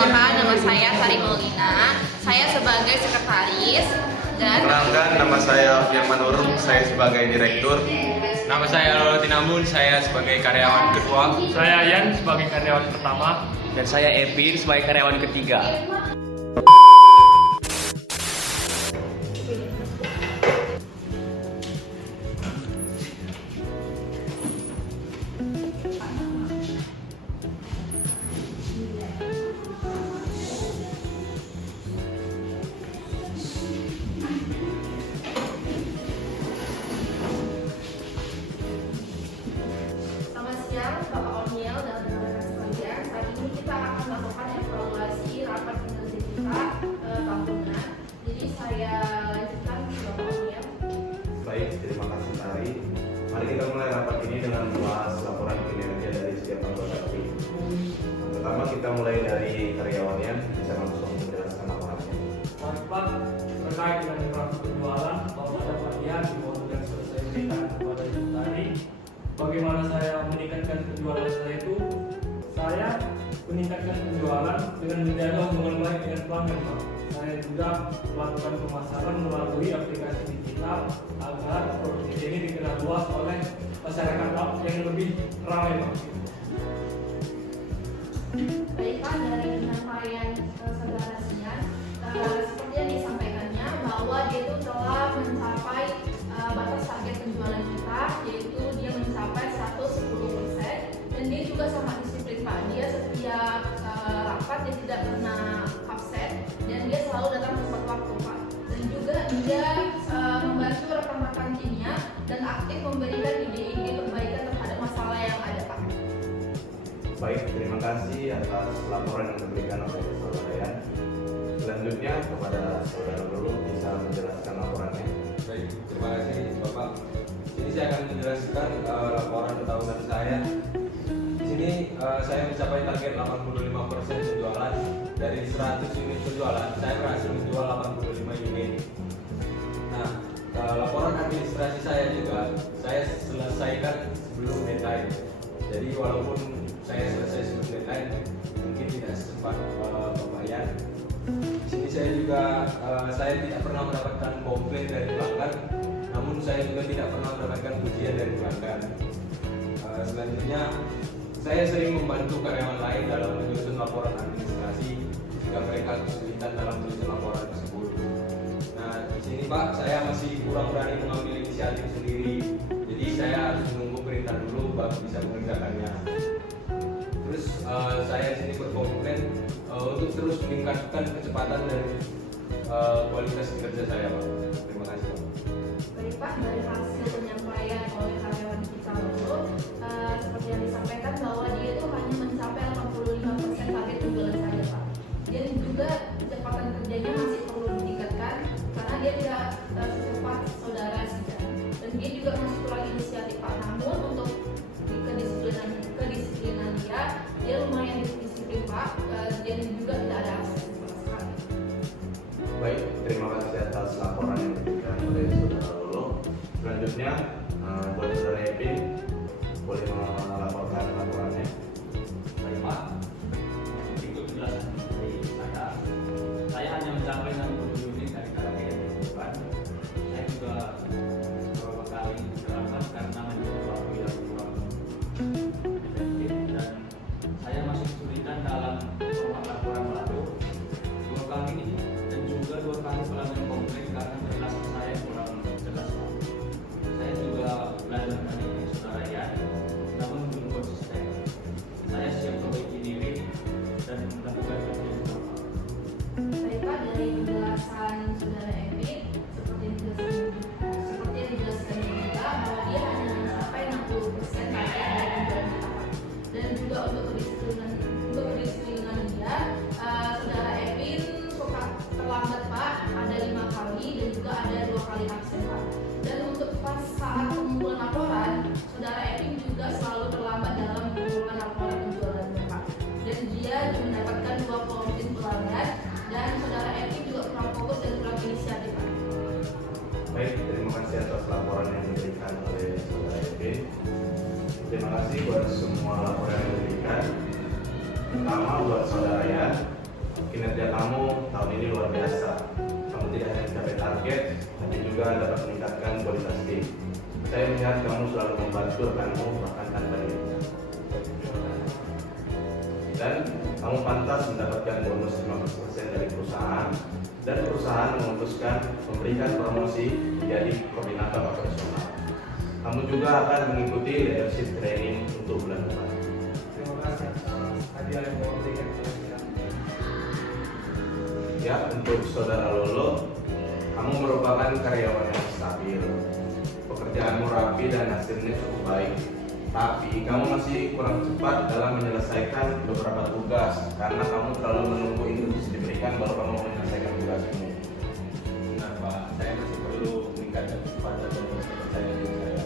Perkenalkan, nama saya Sari Maulina. Saya sebagai sekretaris dan Perkenalkan, nama saya Firman Nurung, saya sebagai direktur. Nama saya Lolo Tinambun, saya sebagai karyawan kedua. Saya Yan sebagai karyawan pertama. Dan saya Evin sebagai karyawan ketiga. selamat siang Bapak O'Neil dan rekan-rekan sekalian. Saat ini kita akan melakukan evaluasi rapat kinerja kita tahunan. Jadi saya lanjutkan ke Bapak O'Neil. Baik, terima kasih Sari. Mari kita mulai rapat ini dengan membahas laporan kinerja dari setiap anggota tim. Yang pertama kita mulai dari karyawannya, bisa langsung menjelaskan laporannya. Rapat terkait dengan grafik penjualan, bahwa dapat lihat di modul yang selesai berikan kepada ibu tadi. Bagaimana saya meningkatkan penjualan saya itu? Saya meningkatkan penjualan dengan menjaga hubungan baik dengan pelanggan, Pak. Saya juga melakukan pemasaran melalui aplikasi digital agar produk ini dikenal luas oleh masyarakat yang lebih ramai, Pak. Baik Pak, dari penyampaian saudara Sian, seperti yang disampaikannya bahwa dia itu telah mencapai batas target penjualan kita, yaitu dia mencapai 110%, dan dia juga sangat disiplin Pak. Dia setiap rapat dia tidak pernah absen dan dia selalu datang tepat waktu Pak. Dan juga dia membantu rekan-rekan timnya dan aktif memberikan ide-ide perbaikan terhadap masalah yang ada Pak. Baik, terima kasih atas laporan yang diberikan oleh saudara Yan. Selanjutnya kepada saudara dulu bisa menjelaskan laporannya. Baik, terima kasih Bapak. Ini saya akan menjelaskan laporan tahunan saya. Di sini saya mencapai target 85% penjualan. Dari 100 unit penjualan, saya berhasil menjual 85 unit. Nah, laporan administrasi saya juga saya selesaikan sebelum deadline. Jadi walaupun saya selesai sebelum deadline, mungkin tidak sempat membayar. Di sini saya juga saya tidak pernah mendapatkan komplain dari pelanggan, namun saya juga tidak pernah mendapatkan pujian dari pelanggan. Selanjutnya, saya sering membantu karyawan lain dalam menyusun laporan administrasi jika mereka kesulitan dalam menyusun laporan tersebut. Nah, di sini Pak, saya masih kurang berani mengambil inisiatif sendiri, jadi saya harus menunggu perintah dulu baru bisa mengerjakannya. Terus saya di sini berkomitmen untuk terus meningkatkan kecepatan dan kualitas kinerja saya, Pak. Terima kasih, Pak. Baik Pak, dari hasil penyampaian oleh karyawan kita dulu, seperti yang disampaikan bahwa dia itu hanya mencapai 85% target penjualan saja Pak. Dan juga kecepatan kerjanya masih perlu ditingkatkan karena dia tidak secepat saudara Sian. Dan dia juga masih kurang inisiatif Pak. Namun untuk kedisiplinan dia lumayan disiplin Pak. Dan juga tidak ada akses sama sekali. Baik, terima kasih atas laporan yang diberikan oleh saudara Lolo. Selanjutnya, buat saudara Evin, boleh melaporkan laporannya. Baik Pak, berikut penjelasan dari saya. Saya hanya mencapai 60 unit dari target yang dibutuhkan. Saya juga beberapa kali terlambat karena menjadi waktu yang kurang efektif dan saya masih kesulitan dalam format laporan melapor. 2 kali ini dan juga 2 kali pelanggan komplain karena penjelasan saya kurang jelas. Saya juga belajar dari saudara Yan, namun belum konsisten. Saya siap memperbaiki diri dan melakukan kerja yang baik. Baik Pak, dari penjelasan saudara Evin, seperti yang dijelaskan juga bahwa dia hanya mencapai 60% target dari penjualan kita Pak. Dan juga untuk kedisiplinan dia, saudara Evin suka terlambat Pak, ada 5 kali dan juga ada 2 kali absen Pak. Dan untuk pas saat pengumpulan laporan, saudara Evin juga selalu terlambat dalam pengumpulan laporan penjualannya Pak. Dan dia mendapatkan 2 komplain pelanggan dan saudara Evin juga kurang fokus dan kurang inisiatif Pak. Baik, terima kasih atas laporan yang diberikan oleh saudara Evin. Terima kasih buat semua laporan yang diberikan. Pertama buat saudara Yan, kinerja kamu tahun ini luar biasa. Kamu tidak hanya mencapai target, tapi juga dapat meningkatkan kualitas tim. Saya melihat kamu selalu membantu rekanmu bahkan tanpa diminta. Dan kamu pantas mendapatkan bonus 15% dari perusahaan, dan perusahaan memutuskan memberikan promosi menjadi koordinator operasional. Kamu juga akan mengikuti leadership training untuk bulan depan. Terima kasih atas hadiah yang Bapak berikan kepada saya. Ya, untuk saudara Lolo, kamu merupakan karyawan yang stabil. Pekerjaanmu rapi dan hasilnya cukup baik. Tapi kamu masih kurang cepat dalam menyelesaikan beberapa tugas karena kamu terlalu menunggu instruksi diberikan baru kamu menyelesaikan tugasmu. Benar Pak, saya masih perlu meningkatkan kecepatan dan rasa percaya diri saya.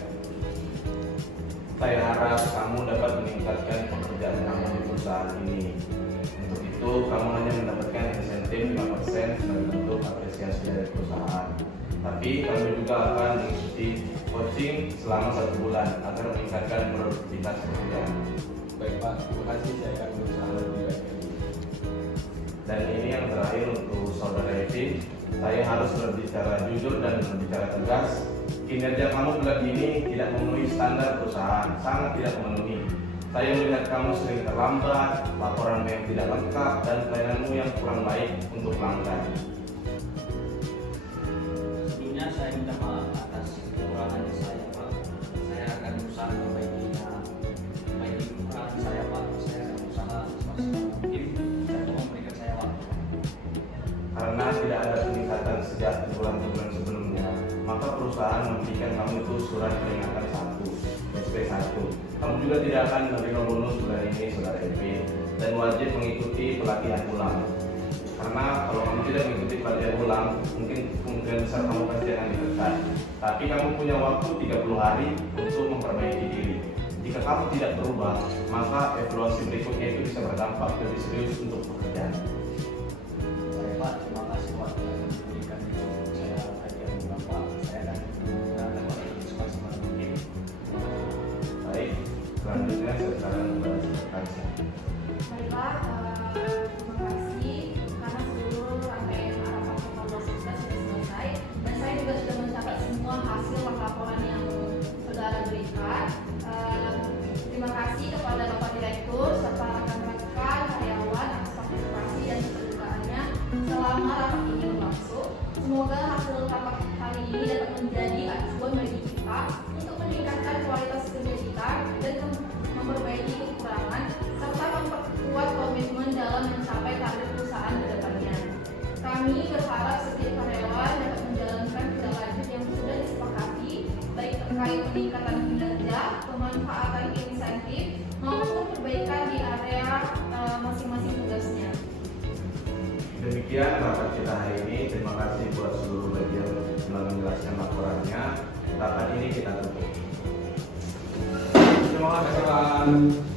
Saya harap kamu dapat meningkatkan pekerjaan kamu di perusahaan ini. Untuk itu, kamu hanya mendapatkan insentif 5% sebagai bentuk apresiasi dari perusahaan. Tapi kamu juga akan mengikuti coaching selama 1 bulan agar meningkatkan produktivitas pekerjaan. Baik Pak, terima kasih, saya akan berusaha lebih baik lagi. Dan ini yang terakhir untuk saudara Evi, saya harus berbicara jujur dan berbicara tegas. Kinerja kamu bulan ini tidak memenuhi standar perusahaan, sangat tidak memenuhi. Saya melihat kamu sering terlambat, laporanmu yang tidak lengkap, dan pelayananmu yang kurang baik untuk pelanggan. Sebelumnya saya minta maaf atas kekurangan saya, Pak. Saya akan berusaha memperbaikinya. Baik kekurangan saya, Pak. Saya akan berusaha semaksimal mungkin. Saya mohon memberikan saya waktu. Karena tidak ada peningkatan sejak bulan-bulan sebelumnya, maka perusahaan memberikan kamu itu surat peringatan 1, SP1. Kamu juga tidak akan menerima bonus bulan ini, saudara Evi, dan wajib mengikuti pelatihan ulang. Karena kalau kamu tidak mengikuti pelatihan ulang, mungkin kemungkinan besar kamu pasti akan dipecat. Tapi kamu punya waktu 30 hari untuk memperbaiki diri. Jika kamu tidak berubah, maka evaluasi berikutnya itu bisa berdampak lebih serius untuk pekerjaan. Baik, Pak. Terima kasih waktu yang diberikan untuk saya hadiah murah, Pak. Saya akan berusaha dapat semaksimal mungkin. Baik, selanjutnya saya sekarang kepada rekan saya. Baiklah, terima kasih karena seluruh rangkaian harapan evaluasi kita sudah selesai dan saya juga sudah mencatat semua hasil laporan yang saudara berikan. Terima kasih kepada Bapak Direktur serta rekan-rekan karyawan atas partisipasi dan keterbukaannya selama rapat ini berlangsung. Semoga hasil rapat hari ini dapat menjadi acuan bagi kita untuk meningkatkan kualitas kerja kita dan memperbaiki kekurangan serta memperkuat komitmen dalam mencapai target perusahaan ke depannya. Kami berharap setiap karyawan dapat menjalankan tindak lanjut yang sudah disepakati, baik terkait peningkatan kinerja, pemanfaatan insentif, maupun perbaikan di area masing-masing tugasnya. Demikian rapat kita hari ini. Terima kasih buat seluruh bagian telah menjelaskan laporannya. Rapat ini kita tutup. Terima kasih Pak.